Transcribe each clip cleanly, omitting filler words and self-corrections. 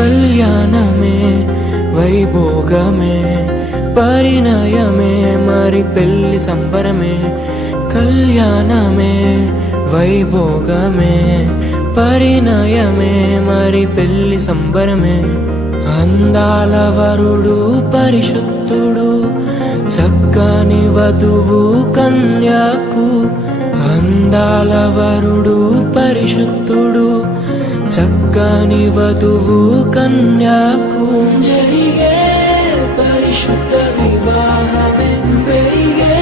కళ్యాణమే వైభోగమే పరిణయమే మరి పెళ్లి సంబరమే. కళ్యాణమే వైభోగమే పరిణయమే మరి పెళ్లి సంబరమే. అందాల వరుడు పరిశుద్ధుడు చక్కని వధువు కన్యాకు. అందాల వరుడు పరిశుద్ధుడు చక్కని వధువు కన్యాకు. జరిగే పరిశుద్ధ వివాహమే పెరిగే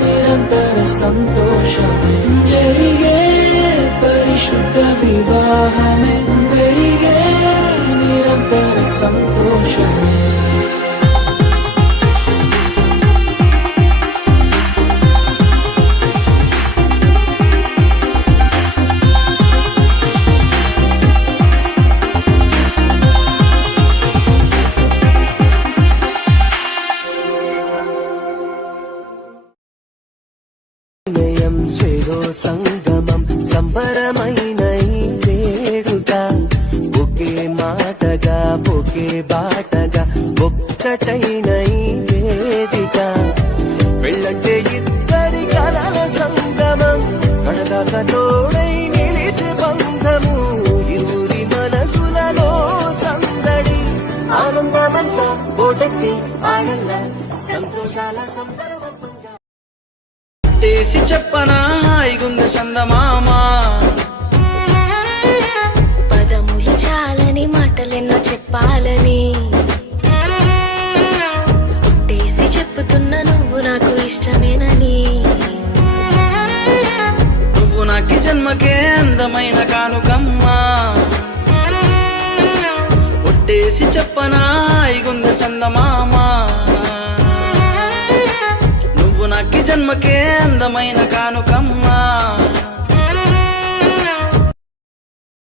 నిరంతర సంతోషమే. జరిగే పరిశుద్ధ వివాహమే పెరిగే నిరంతర సంతోషమే. స్వేరో సంగమం సంబరమైన ఈ వేడుక ఒకే మాటగా ఒకే బాటగా ఒక్కటైన ఈ వేదిక. వెళ్ళంటే ఇద్దరి కలల సంగమం కడదాకా తోడై నిలిచే బంధము. ఇరువురి మనసులలో సందడి ఆనందమంతా ఓటెత్తి ఆనంద సంతోషాల సంబరవంతంగా. టేసి చెప్పనా హాయిగుంది చందమామా. పదములు చాలని మాటలెన్నో చెప్పాలని ఒట్టేసి చెప్పుతున్నా నువ్వు నాకు ఇష్టమేనని. నువ్వు నాకి జన్మకే అందమైన కానుకమ్మా. ఒట్టేసి చెప్పనా హాయిగుంది చందమామా. నాకి జన్మకే అందమైన కానుకమ్మా.